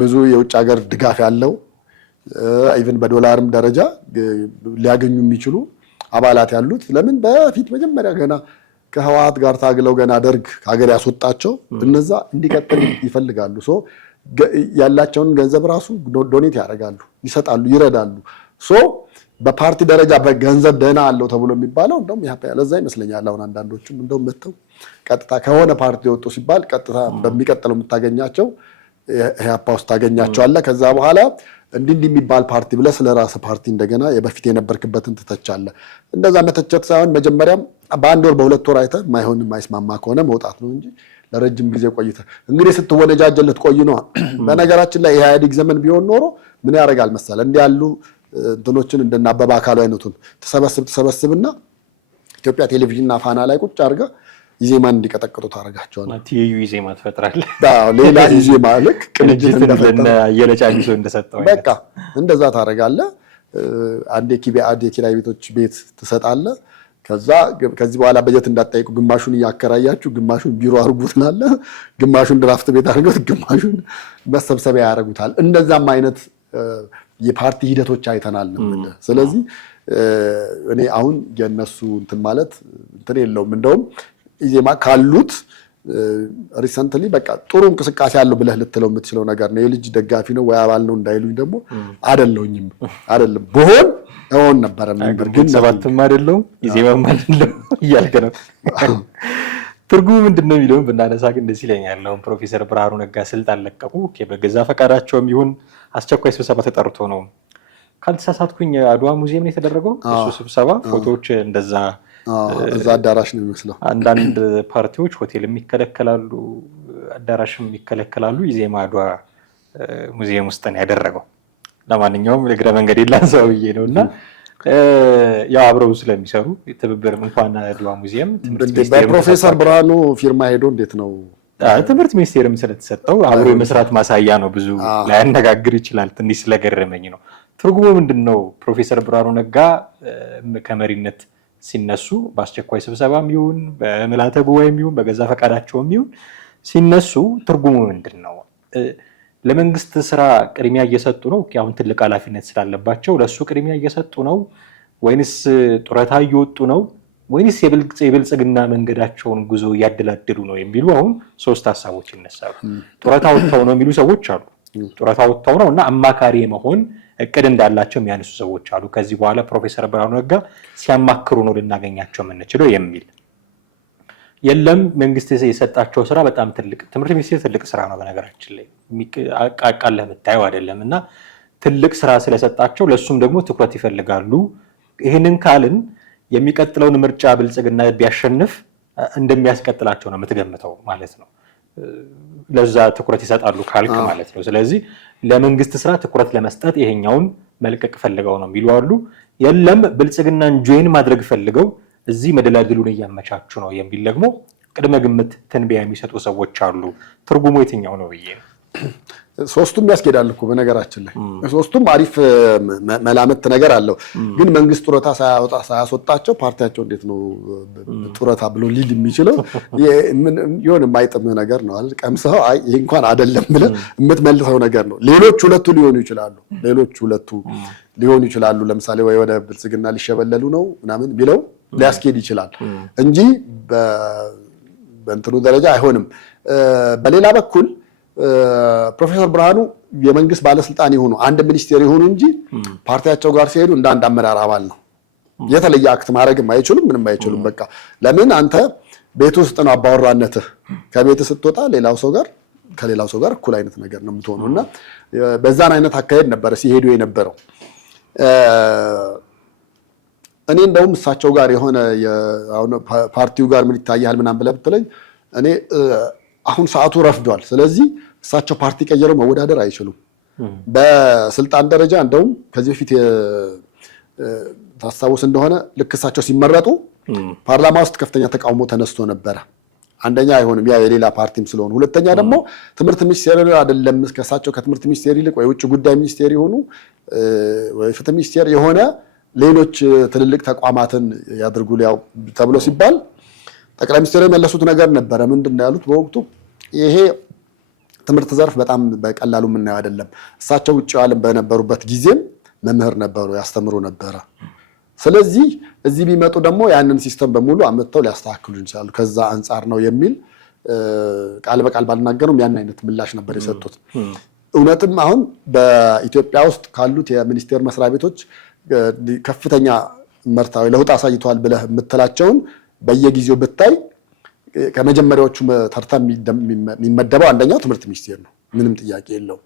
ብዙ የውጭ ሀገር ድጋፍ ያለው ኢቭን በዶላርም ደረጃ ሊያገኙ የሚችሉ አባላት ያሉት። ለምን በፊት መጀመሪያ ገና ከህወሓት ጋር ታግለው ገና ደርግ ከሀገር ያስወጣቸው እነዛ እንዲቀጥል ይፈልጋሉ። ያላቸውን ገንዘብ ራሱ ዶኔት ያደርጋሉ፣ ይሰጣሉ፣ ይረዳሉ። በፓርቲ ደረጃ በገንዘብ ደህና አለው ተብሎ የሚባለው እንደውም ለዛ ይመስለኛል። አሁን አንዳንዶቹም እንደውም መተው ቀጥታ ከሆነ ፓርቲ ወጡ ሲባል ቀጥታ በሚቀጥለው የምታገኛቸው ኢህአፓ ውስጥ ታገኛቸዋለህ። ከዛ በኋላ እንዲህ የሚባል ፓርቲ ብለህ ስለራስህ ፓርቲ እንደገና የበፊት የነበርክበትን ትተቻለህ። እንደዛ መተቸት ሳይሆን መጀመሪያም በአንድ ወር በሁለት ወር አይተህ የማይስማማ ከሆነ መውጣት ነው እንጂ ለረጅም ጊዜ ቆይተህ እንግዲህ ስትወነጃጀለት ቆይ ነው። በነገራችን ላይ የኢህአዴግ ዘመን ቢሆን ኖሮ ምን ያደርጋል መሰለህ እንዲህ ያሉ እንትኖችን እንደና አበባ አካሉ አይነቱን ተሰበስብና ኢትዮጵያ ቴሌቪዥንና ፋና ላይ ቁጭ አድርገህ ኢዜማን እንዲቀጠቅጡ ታደርጋቸዋለህ። ትይዩ ኢዜማ ትፈጥራለህ። ሌላ ኢዜማ ልክ ቅንጅት እንደፈጠረ የለጫ ቢሶ እንደሰጠው በቃ እንደዛ ታደርጋለህ። አንዴ የኪራይ ቤቶች ቤት ትሰጣለህ። ከዚህ በኋላ በጀት እንዳትጠይቁ ግማሹን እያከራያችሁ ግማሹን ቢሮ አድርጉትናለ፣ ግማሹን ድራፍት ቤት አድርገውት ግማሹን መሰብሰቢያ ያደርጉታል። እንደዛም አይነት የፓርቲ ሂደቶች አይተናል ነው። ስለዚህ እኔ አሁን የነሱ እንትን ማለት እንትን የለውም። እንደውም ኢዜማ ካሉት ሪሰንትሊ በቃ ጥሩ እንቅስቃሴ አለው ብለህ ልትለው የምትችለው ነገር ነው። የልጅ ደጋፊ ነው ወይ አባል ነው እንዳይሉኝ ደግሞ አይደለም ብሆን እሆን ነበረ። ግን ሰባትም አይደለም ኢዜማም አይደለም እያልከ ነው። ትርጉሙ ምንድነው የሚለውን ብናነሳ ግን ደስ ይለኛል። አሁን ፕሮፌሰር ብርሃኑ ነጋ ስልጣን ለቀቁ። በገዛ ፈቃዳቸውም ይሁን አስቸኳይ ስብሰባ ተጠርቶ ነው ካልተሳሳትኩኝ አድዋ ሙዚየም ነው የተደረገው እሱ ስብሰባ። ፎቶዎች እንደዛ እዛ አዳራሽ ነው የሚመስለው። አንዳንድ ፓርቲዎች ሆቴልም ይከለከላሉ፣ አዳራሽም ይከለከላሉ። ኢዜማ አድዋ ሙዚየም ውስጥ ነው ያደረገው። ለማንኛውም እግረ መንገድ ላንሳው ብዬ ነው እና ያው አብረው ስለሚሰሩ ትብብር እንኳን አድዋ ሙዚየም በፕሮፌሰር ብርሃኑ ፊርማ ሄዶ እንዴት ነው ትምህርት ሚኒስቴርም ስለተሰጠው አብሮ የመስራት ማሳያ ነው። ብዙ ላያነጋግር ይችላል። ትንሽ ስለገረመኝ ነው። ትርጉሙ ምንድነው? ፕሮፌሰር ብርሃኑ ነጋ ከመሪነት ሲነሱ በአስቸኳይ ስብሰባም ይሁን በምልዓተ ጉባኤም ይሁን በገዛ ፈቃዳቸውም ይሁን ሲነሱ ትርጉሙ ምንድነው? ለመንግስት ስራ ቅድሚያ እየሰጡ ነው? አሁን ትልቅ ኃላፊነት ስላለባቸው ለሱ ቅድሚያ እየሰጡ ነው ወይንስ ጡረታ እየወጡ ነው ወይንስ የብልጽግና መንገዳቸውን ጉዞ እያደላደሉ ነው የሚሉ አሁን ሶስት ሀሳቦች ይነሳሉ። ጡረታ ወጥተው ነው የሚሉ ሰዎች አሉ። ጡረታ ወጥተው ነው እና አማካሪ መሆን እቅድ እንዳላቸው የሚያነሱ ሰዎች አሉ። ከዚህ በኋላ ፕሮፌሰር ብርሃኑ ነጋ ሲያማክሩ ነው ልናገኛቸው የምንችለው የሚል የለም። መንግስት የሰጣቸው ስራ በጣም ትልቅ፣ ትምህርት ሚኒስቴር ትልቅ ስራ ነው በነገራችን ላይ አቃቃለ የምታየው አይደለም እና ትልቅ ስራ ስለሰጣቸው ለሱም ደግሞ ትኩረት ይፈልጋሉ። ይህንን ካልን የሚቀጥለውን ምርጫ ብልጽግና ቢያሸንፍ እንደሚያስቀጥላቸው ነው የምትገምተው ማለት ነው። ለዛ ትኩረት ይሰጣሉ ካልክ ማለት ነው። ስለዚህ ለመንግስት ስራ ትኩረት ለመስጠት ይሄኛውን መልቀቅ ፈልገው ነው የሚሉ አሉ። የለም ብልጽግናን ጆይን ማድረግ ፈልገው እዚህ መደላድሉን እያመቻቹ ነው የሚል ደግሞ ቅድመ ግምት ትንበያ የሚሰጡ ሰዎች አሉ። ትርጉሙ የትኛው ነው ብዬ ነው። ሶስቱም ያስኬዳል እኮ በነገራችን ላይ ሶስቱም አሪፍ መላምት ነገር አለው። ግን መንግስት ጡረታ ሳያስወጣቸው ፓርቲያቸው እንዴት ነው ጡረታ ብሎ ሊል የሚችለው? ይሁን የማይጥም ነገር ነው አይደል? ቀምሰው አይ ይሄ እንኳን አይደለም ብለህ የምትመልሰው ነገር ነው። ሌሎች ሁለቱ ሊሆኑ ይችላሉ። ለምሳሌ ወይ ወደ ብልጽግና ሊሸበለሉ ነው ምናምን ቢለው ሊያስኬድ ይችላል እንጂ በእንትኑ ደረጃ አይሆንም። በሌላ በኩል ፕሮፌሰር ብርሃኑ የመንግስት ባለስልጣን የሆኑ አንድ ሚኒስቴር የሆኑ እንጂ ፓርቲያቸው ጋር ሲሄዱ እንደ አንድ አመራር አባል ነው። የተለየ አክት ማድረግም አይችሉም፣ ምንም አይችሉም። በቃ ለምን አንተ ቤት ውስጥ ነው አባወራነትህ። ከቤት ስትወጣ ከሌላው ሰው ጋር እኩል አይነት ነገር ነው የምትሆነው እና በዛን አይነት አካሄድ ነበረ ሲሄዱ የነበረው። እኔ እንደውም እሳቸው ጋር የሆነ ፓርቲው ጋር ምን ይታያል ምናምን ብለህ ብትለኝ እኔ አሁን ሰዓቱ ረፍዷል። ስለዚህ እሳቸው ፓርቲ ቀየረው መወዳደር አይችሉም። በስልጣን ደረጃ እንደውም ከዚህ በፊት ታስታውስ እንደሆነ ልክ እሳቸው ሲመረጡ ፓርላማ ውስጥ ከፍተኛ ተቃውሞ ተነስቶ ነበረ። አንደኛ አይሆንም ያ የሌላ ፓርቲም ስለሆነ፣ ሁለተኛ ደግሞ ትምህርት ሚኒስቴር አይደለም ከእሳቸው ከትምህርት ሚኒስቴር ይልቅ ወይ ውጭ ጉዳይ ሚኒስቴር የሆኑ ወይ ፍትህ ሚኒስቴር የሆነ ሌሎች ትልልቅ ተቋማትን ያድርጉ ሊያው ተብሎ ሲባል ጠቅላይ ሚኒስትሩ የመለሱት ነገር ነበረ። ምንድን ነው ያሉት በወቅቱ? ይሄ ትምህርት ዘርፍ በጣም በቀላሉ የምናየው አይደለም። እሳቸው ውጭ ዓለም በነበሩበት ጊዜም መምህር ነበሩ፣ ያስተምሩ ነበረ። ስለዚህ እዚህ ቢመጡ ደግሞ ያንን ሲስተም በሙሉ አመጣው ሊያስተካክሉ ይችላሉ። ከዛ አንጻር ነው የሚል ቃል በቃል ባልናገሩም ያን አይነት ምላሽ ነበር የሰጡት። እውነትም አሁን በኢትዮጵያ ውስጥ ካሉት የሚኒስቴር መስሪያ ቤቶች ከፍተኛ መርታዊ ለውጥ አሳይተዋል ብለህ የምትላቸውን በየጊዜው ብታይ ከመጀመሪያዎቹ ተርታ የሚመደበው አንደኛው ትምህርት ሚኒስቴር ነው። ምንም ጥያቄ የለውም።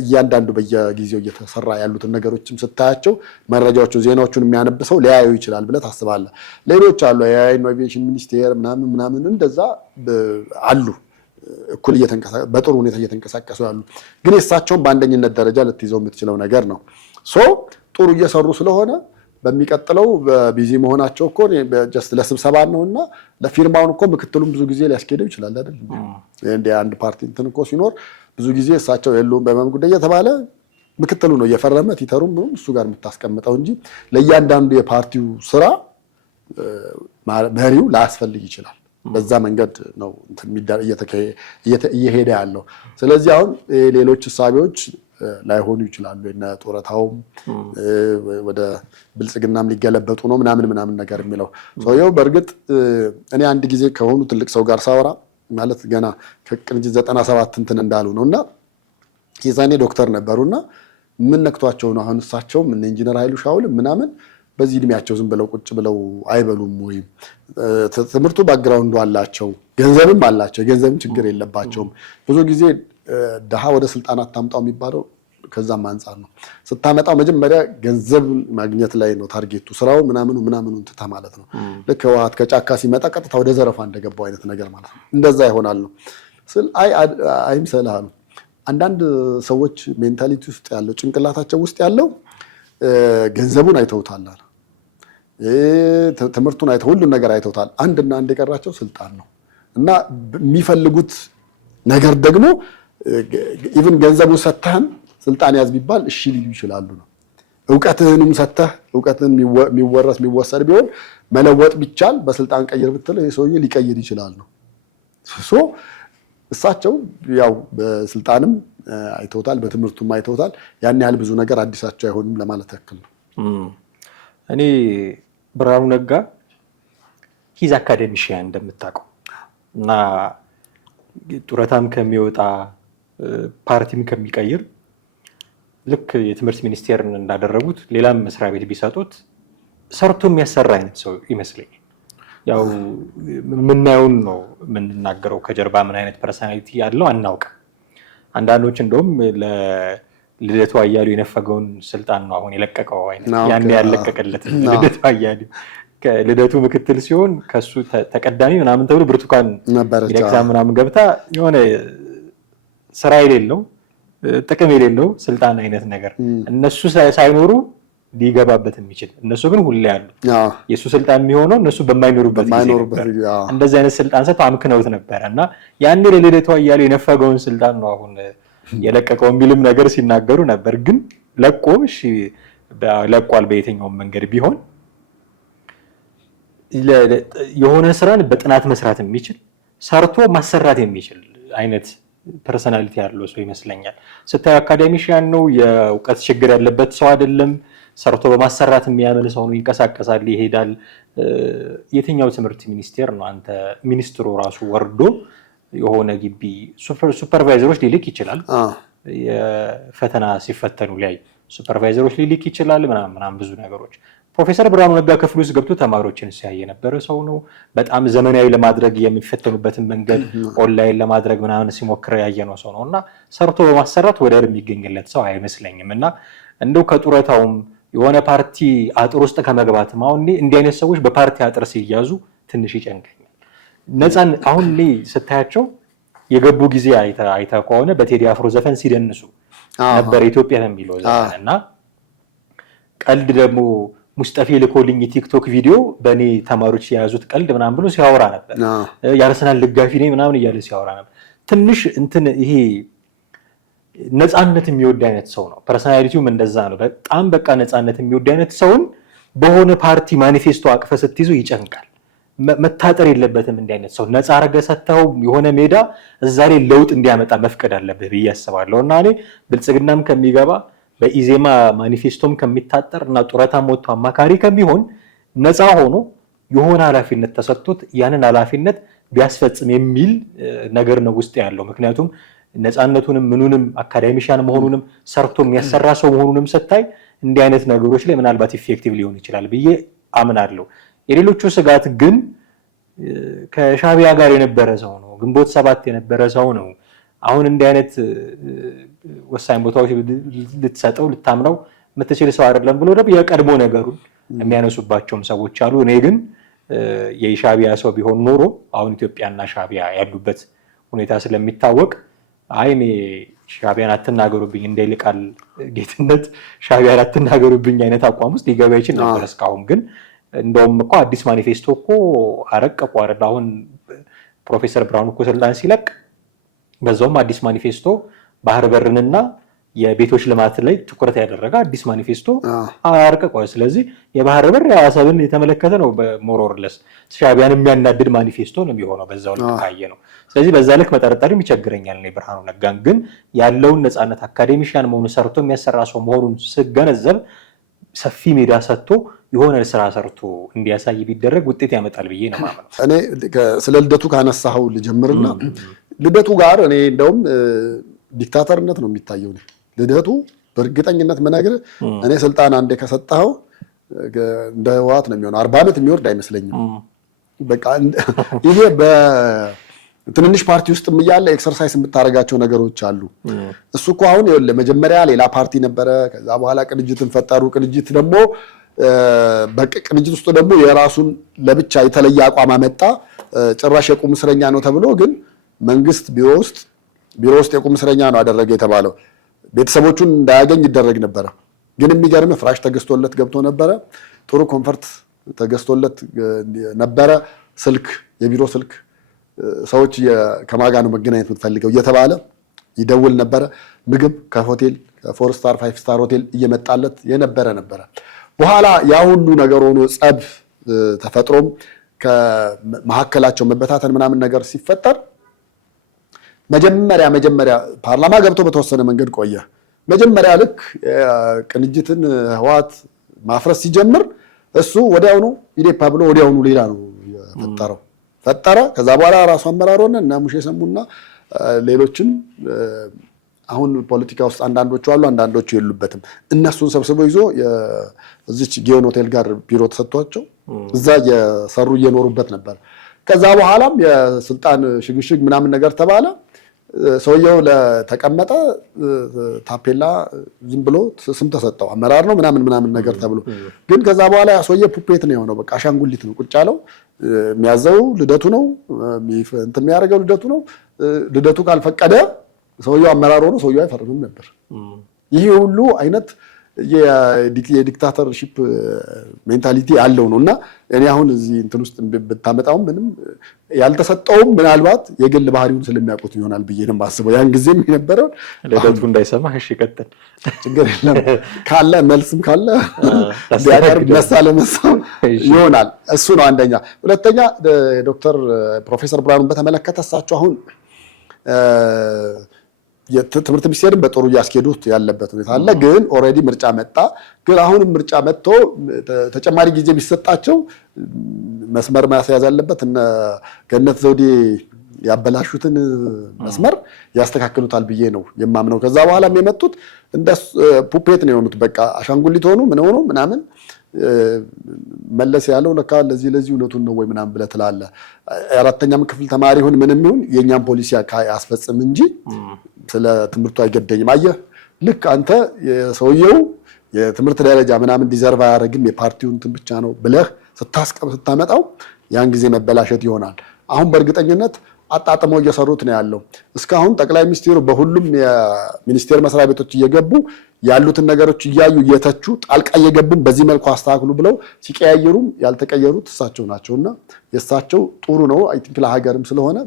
እያንዳንዱ በየጊዜው እየተሰራ ያሉትን ነገሮችም ስታያቸው መረጃዎቹ ዜናዎቹን የሚያነብሰው ሊያዩ ይችላል ብለህ ታስባለህ። ሌሎች አሉ የኢኖቬሽን ሚኒስቴር ምናምን እንደዛ አሉ እኩል በጥሩ ሁኔታ እየተንቀሳቀሱ ያሉ። ግን የእሳቸውን በአንደኝነት ደረጃ ልትይዘው የምትችለው ነገር ነው። ጥሩ እየሰሩ ስለሆነ በሚቀጥለው ቢዚ መሆናቸው እኮ ጀስት ለስብሰባ ነውና ለፊርማውን እኮ ምክትሉም ብዙ ጊዜ ሊያስኬደው ይችላል አይደል? እንደ አንድ ፓርቲ እንትን እኮ ሲኖር ብዙ ጊዜ እሳቸው የሉም በመም ጉዳይ እየተባለ ምክትሉ ነው እየፈረመ ቲተሩም እሱ ጋር የምታስቀምጠው እንጂ ለእያንዳንዱ የፓርቲው ስራ መሪው ላያስፈልግ ይችላል። በዛ መንገድ ነው እየሄደ ያለው። ስለዚህ አሁን ሌሎች እሳቤዎች ላይሆኑ ይችላሉ። እና ጡረታውም ወደ ብልጽግናም ሊገለበጡ ነው ምናምን ነገር የሚለው ሰውየው በእርግጥ እኔ አንድ ጊዜ ከሆኑ ትልቅ ሰው ጋር ሳወራ ማለት ገና ከቅንጅት 97 እንትን እንዳሉ ነውና የዛኔ ዶክተር ነበሩና ምን ነክቷቸው ነው አሁን እሳቸው ምን ኢንጂነር ኃይሉ ሻውል ምናምን በዚህ እድሜያቸው ዝም ብለው ቁጭ ብለው አይበሉም ወይ? ትምህርቱ ባክግራውንዱ አላቸው፣ ገንዘብም አላቸው፣ የገንዘብም ችግር የለባቸውም። ብዙ ጊዜ ድሃ ወደ ስልጣን አታምጣው የሚባለው ከዛም አንጻር ነው። ስታመጣው መጀመሪያ ገንዘብ ማግኘት ላይ ነው ታርጌቱ፣ ስራው ምናምኑ እንትታ ማለት ነው። ልክ ህወሓት ከጫካ ሲመጣ ቀጥታ ወደ ዘረፋ እንደገባው አይነት ነገር ማለት ነው። እንደዛ ይሆናል ነው ስል አይምሰልህ አሉ። አንዳንድ ሰዎች ሜንታሊቲ ውስጥ ያለው ጭንቅላታቸው ውስጥ ያለው ገንዘቡን አይተውታል፣ ትምህርቱን አይተው ሁሉን ነገር አይተውታል። አንድና አንድ የቀራቸው ስልጣን ነው እና የሚፈልጉት ነገር ደግሞ ኢቭን ገንዘቡን ሰጥተህን ስልጣን ያዝ ቢባል እሺ ሊሉ ይችላሉ ነው። እውቀትህንም ሰጥተህ እውቀትህን የሚወረስ የሚወሰድ ቢሆን መለወጥ ቢቻል በስልጣን ቀይር ብትለው የሰውዬ ሊቀይር ይችላል ነው። እሳቸው ያው በስልጣንም አይተውታል፣ በትምህርቱም አይተውታል። ያን ያህል ብዙ ነገር አዲሳቸው አይሆንም ለማለት ያክል ነው። እኔ ብርሃኑ ነጋ ሂዝ አካዴሚሽያን እንደምታውቀው እና ጡረታም ከሚወጣ ፓርቲም ከሚቀይር ልክ የትምህርት ሚኒስቴርን እንዳደረጉት ሌላም መስሪያ ቤት ቢሰጡት ሰርቶ የሚያሰራ አይነት ሰው ይመስለኛል። ያው የምናየውን ነው የምንናገረው። ከጀርባ ምን አይነት ፐርሰናሊቲ ያለው አናውቅም። አንዳንዶች እንደውም ለልደቱ አያሌው የነፈገውን ስልጣን ነው አሁን የለቀቀው አይነት ያን ያለቀቀለት ልደቱ አያሌው ከልደቱ ምክትል ሲሆን ከሱ ተቀዳሚ ምናምን ተብሎ ብርቱካን ሚደቅሳ ምናምን ገብታ የሆነ ስራ የሌለው ጥቅም የሌለው ስልጣን አይነት ነገር እነሱ ሳይኖሩ ሊገባበት የሚችል እነሱ ግን ሁሌ ያሉ የሱ ስልጣን የሚሆነው እነሱ በማይኖሩበት ጊዜ ነበር። እንደዚህ አይነት ስልጣን ሰጥተው አምክነውት ነበረ እና ያኔ ለልደቱ አያሌው የነፈገውን ስልጣን ነው አሁን የለቀቀው የሚልም ነገር ሲናገሩ ነበር። ግን ለቋል በየትኛውም መንገድ ቢሆን የሆነ ስራን በጥናት መስራት የሚችል ሰርቶ ማሰራት የሚችል አይነት ፐርሰናሊቲ ያለው ሰው ይመስለኛል። ስታዩ አካዳሚሽያን ነው፣ የእውቀት ችግር ያለበት ሰው አይደለም። ሰርቶ በማሰራት የሚያምን ሰው ነው። ይንቀሳቀሳል፣ ይሄዳል። የትኛው ትምህርት ሚኒስቴር ነው አንተ ሚኒስትሩ ራሱ ወርዶ የሆነ ግቢ ሱፐርቫይዘሮች ሊልክ ይችላል። የፈተና ሲፈተኑ ላይ ሱፐርቫይዘሮች ሊልክ ይችላል ምናምን ብዙ ነገሮች። ፕሮፌሰር ብርሃኑ ነጋ ክፍል ውስጥ ገብቶ ተማሪዎችን ሲያይ የነበረ ሰው ነው። በጣም ዘመናዊ ለማድረግ የሚፈተኑበትን መንገድ ኦንላይን ለማድረግ ምናምን ሲሞክር ያየነው ሰው ነው እና ሰርቶ በማሰራት ወደር የሚገኝለት ሰው አይመስለኝም። እና እንደው ከጡረታውም የሆነ ፓርቲ አጥር ውስጥ ከመግባትም አሁን እንዲህ አይነት ሰዎች በፓርቲ አጥር ሲያዙ ትንሽ ይጨንቀኛል። ነፃን አሁን ስታያቸው የገቡ ጊዜ አይታ ከሆነ በቴዲ አፍሮ ዘፈን ሲደንሱ ነበር ኢትዮጵያ የሚለው ዘፈን እና ቀልድ ደግሞ ሙስጠፌ ልኮልኝ ቲክቶክ ቪዲዮ በእኔ ተማሪዎች የያዙት ቀልድ ምናምን ብሎ ሲያወራ ነበር። የአርሰናል ደጋፊ ነኝ ምናምን እያለ ሲያወራ ነበር። ትንሽ እንትን ይሄ ነፃነት የሚወድ አይነት ሰው ነው። ፐርሰናሊቲውም እንደዛ ነው። በጣም በቃ ነፃነት የሚወድ አይነት ሰውን በሆነ ፓርቲ ማኒፌስቶ አቅፈ ስትይዙ ይጨንቃል። መታጠር የለበትም እንዲህ አይነት ሰው። ነፃ አድርገህ ሰጥተኸው የሆነ ሜዳ እዛ ላይ ለውጥ እንዲያመጣ መፍቀድ አለብህ ብዬ አስባለሁ። እና እኔ ብልጽግናም ከሚገባ በኢዜማ ማኒፌስቶም ከሚታጠር እና ጡረታም ወጥቶ አማካሪ ከሚሆን ነፃ ሆኖ የሆነ ኃላፊነት ተሰጥቶት ያንን ኃላፊነት ቢያስፈጽም የሚል ነገር ነው ውስጥ ያለው። ምክንያቱም ነፃነቱንም ምኑንም አካዳሚሻን መሆኑንም ሰርቶ የሚያሰራ ሰው መሆኑንም ስታይ እንዲህ አይነት ነገሮች ላይ ምናልባት ኢፌክቲቭ ሊሆን ይችላል ብዬ አምናለሁ። የሌሎቹ ስጋት ግን ከሻዕቢያ ጋር የነበረ ሰው ነው፣ ግንቦት 7 የነበረ ሰው ነው። አሁን እንዲህ አይነት ወሳኝ ቦታዎች ልትሰጠው ልታምነው የምትችል ሰው አይደለም ብሎ ደግሞ የቀድሞ ነገሩን የሚያነሱባቸውም ሰዎች አሉ። እኔ ግን የሻዕቢያ ሰው ቢሆን ኖሮ አሁን ኢትዮጵያና ሻዕቢያ ያሉበት ሁኔታ ስለሚታወቅ እኔ ሻዕቢያን አትናገሩብኝ እንደ ይልቃል ጌትነት ሻዕቢያን አትናገሩብኝ አይነት አቋም ውስጥ ሊገባ ይችል ነበር። እስካሁን ግን እንደውም እኮ አዲስ ማኒፌስቶ እኮ አረቀቁ አይደል? አሁን ፕሮፌሰር ብርሃኑ እኮ ስልጣን ሲለቅ በዛውም አዲስ ማኒፌስቶ ባህር በርንና የቤቶች ልማት ላይ ትኩረት ያደረገ አዲስ ማኒፌስቶ አርቅቋል። ስለዚህ የባህር በር አሰብን የተመለከተ ነው። በሞሮርለስ ሻዕቢያን የሚያናድድ ማኒፌስቶ ነው የሚሆነው በዛው ልክ ካየ ነው። ስለዚህ በዛ ልክ መጠርጠርም ይቸግረኛል። እኔ ብርሃኑ ነጋን ግን ያለውን ነፃነት አካዴሚሽያን መሆኑ ሰርቶ የሚያሰራ ሰው መሆኑን ስገነዘብ ሰፊ ሜዳ ሰጥቶ የሆነ ስራ ሰርቶ እንዲያሳይ ቢደረግ ውጤት ያመጣል ብዬ ነው ማምነው። እኔ ስለ ልደቱ ካነሳኸው ልጀምርና ልደቱ ጋር እኔ እንደውም ዲክታተርነት ነው የሚታየው። ልደቱ በእርግጠኝነት መናገር እኔ ስልጣን አንዴ ከሰጠኸው እንደ ህወሓት ነው የሚሆነው። 40 ዓመት የሚወርድ አይመስለኝም። በቃ ይሄ በትንንሽ ፓርቲ ውስጥም እያለ ኤክሰርሳይዝ የምታደርጋቸው ነገሮች አሉ። እሱ እኮ አሁን ይኸውልህ መጀመሪያ ሌላ ፓርቲ ነበረ፣ ከዛ በኋላ ቅንጅትን ፈጠሩ። ቅንጅት ደግሞ በቅንጅት ውስጥ ደግሞ የራሱን ለብቻ የተለየ አቋም አመጣ። ጭራሽ የቁም እስረኛ ነው ተብሎ ግን መንግስት ቢሮ ውስጥ የቁም እስረኛ ነው አደረገ የተባለው። ቤተሰቦቹን እንዳያገኝ ይደረግ ነበረ። ግን የሚገርም ፍራሽ ተገዝቶለት ገብቶ ነበረ። ጥሩ ኮንፈርት ተገዝቶለት ነበረ። ስልክ፣ የቢሮ ስልክ ሰዎች ከማጋ ነው መገናኘት የምትፈልገው እየተባለ ይደውል ነበረ። ምግብ ከሆቴል ከ4 ስታር 5 ስታር ሆቴል እየመጣለት ነበረ። በኋላ ያ ሁሉ ነገር ሆኖ ጸብ ተፈጥሮም ከመሀከላቸው መበታተን ምናምን ነገር ሲፈጠር መጀመሪያ ፓርላማ ገብቶ በተወሰነ መንገድ ቆየ። መጀመሪያ ልክ ቅንጅትን ህወሓት ማፍረስ ሲጀምር እሱ ወዲያውኑ ኢዴፓ ብሎ ወዲያውኑ ሌላ ነው ፈጠረ። ከዛ በኋላ ራሱ አመራር ሆነ እና ሙሼ ሰሙና ሌሎችን አሁን ፖለቲካ ውስጥ አንዳንዶቹ አሉ፣ አንዳንዶቹ የሉበትም። እነሱን ሰብስቦ ይዞ እዚች ጊዮን ሆቴል ጋር ቢሮ ተሰጥቷቸው እዛ እየሰሩ እየኖሩበት ነበር። ከዛ በኋላም የስልጣን ሽግሽግ ምናምን ነገር ተባለ። ሰውየው ለተቀመጠ ታፔላ ዝም ብሎ ስም ተሰጠው፣ አመራር ነው ምናምን ነገር ተብሎ። ግን ከዛ በኋላ ሰውየ ፑፔት ነው የሆነው። በቃ አሻንጉሊት ነው ቁጭ ያለው። የሚያዘው ልደቱ ነው፣ እንትን የሚያደርገው ልደቱ ነው። ልደቱ ካልፈቀደ ሰውየው አመራር ሆኖ ሰውየው አይፈርምም ነበር። ይሄ ሁሉ አይነት የዲክታተርሺፕ ሜንታሊቲ ያለው ነው እና እኔ አሁን እዚህ እንትን ውስጥ ብታመጣውም ምንም ያልተሰጠውም ምናልባት የግል ባህሪውን ስለሚያውቁት ይሆናል ብዬ ነው የማስበው። ያን ጊዜም የነበረው ልደቱ እንዳይሰማ እሺ ቀጥል ችግር የለም ካለ መልስም ካለ ቢያቀርብ መሳለመሳው ይሆናል። እሱ ነው አንደኛ። ሁለተኛ ዶክተር ፕሮፌሰር ብርሃኑን በተመለከተ እሳቸው አሁን የትምህርት ሚኒስቴርን በጥሩ እያስኬዱት ያለበት ሁኔታ አለ። ግን ኦልሬዲ ምርጫ መጣ። ግን አሁንም ምርጫ መጥቶ ተጨማሪ ጊዜ ቢሰጣቸው መስመር ማስያዝ አለበት። እነ ገነት ዘውዴ ያበላሹትን መስመር ያስተካክሉታል ብዬ ነው የማምነው። ከዛ በኋላም የመጡት እንደ ፑፔት ነው የሆኑት። በቃ አሻንጉሊት ሆኑ ምን ሆኑ ምናምን መለስ ያለው ለካ ለዚህ እውነቱን ነው ወይ ምናምን ብለህ ትላለህ። አራተኛም ክፍል ተማሪ ሁን ምንም ይሁን የኛን ፖሊሲ ያስፈጽም እንጂ ስለ ትምህርቱ አይገደኝም። አየህ ልክ አንተ የሰውየው የትምህርት ደረጃ ምናምን ዲዘርቭ አያደርግም የፓርቲውን እንትን ብቻ ነው ብለህ ስታመጣው ያን ጊዜ መበላሸት ይሆናል። አሁን በእርግጠኝነት አጣጥመው እየሰሩት ነው ያለው። እስካሁን ጠቅላይ ሚኒስትሩ በሁሉም የሚኒስቴር መስሪያ ቤቶች እየገቡ ያሉትን ነገሮች እያዩ እየተቹ ጣልቃ እየገቡም በዚህ መልኩ አስተካክሉ ብለው ሲቀያየሩም ያልተቀየሩት እሳቸው ናቸውና የእሳቸው ጥሩ ነው። አይ ቲንክ ለሀገርም ስለሆነ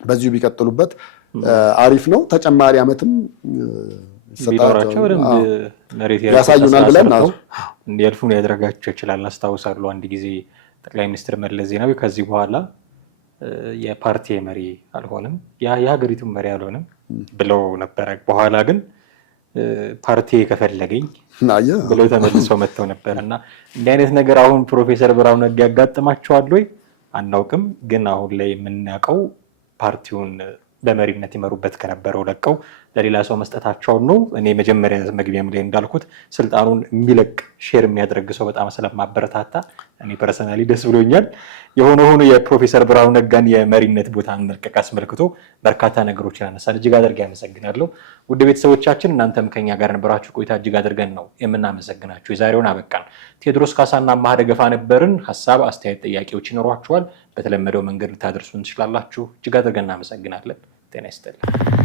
በዚሁ ቢቀጥሉበት አሪፍ ነው። ተጨማሪ ዓመትም ቢኖራቸው መሬት ያሳዩናል ብለን ነው እንዲያልፉ ያደረጋቸው ይችላል። አስታውሳለሁ አንድ ጊዜ ጠቅላይ ሚኒስትር መለስ ዜናዊ ከዚህ በኋላ የፓርቲ መሪ አልሆንም የሀገሪቱ መሪ አልሆንም ብለው ነበረ። በኋላ ግን ፓርቲ ከፈለገኝ ብለው ተመልሰው መጥተው ነበር እና እንዲህ አይነት ነገር አሁን ፕሮፌሰር ብርሃኑ ነጋ ያጋጥማቸዋል ወይ አናውቅም። ግን አሁን ላይ የምናውቀው ፓርቲውን በመሪነት ይመሩበት ከነበረው ለቀው ለሌላ ሰው መስጠታቸውን ነው። እኔ መጀመሪያ መግቢያም ላይ እንዳልኩት ስልጣኑን የሚለቅ ሼር የሚያደርግ ሰው በጣም ስለማበረታታ እኔ ፐርሰናሊ ደስ ብሎኛል። የሆነ ሆኖ የፕሮፌሰር ብርሃኑ ነጋን የመሪነት ቦታ መልቀቅ አስመልክቶ በርካታ ነገሮችን አነሳን። እጅግ አድርጌ አመሰግናለሁ። ውድ ቤተሰቦቻችን እናንተም ከኛ ጋር ነበራችሁ ቆይታ እጅግ አድርገን ነው የምናመሰግናችሁ። የዛሬውን አበቃን። ቴዎድሮስ ካሳና አማሃ ደገፋ ነበርን። ሀሳብ፣ አስተያየት፣ ጥያቄዎች ይኖሯችኋል። በተለመደው መንገድ ልታደርሱን ትችላላችሁ። እጅግ አድርገን እናመሰግናለን። ጤና ይስጥልኝ።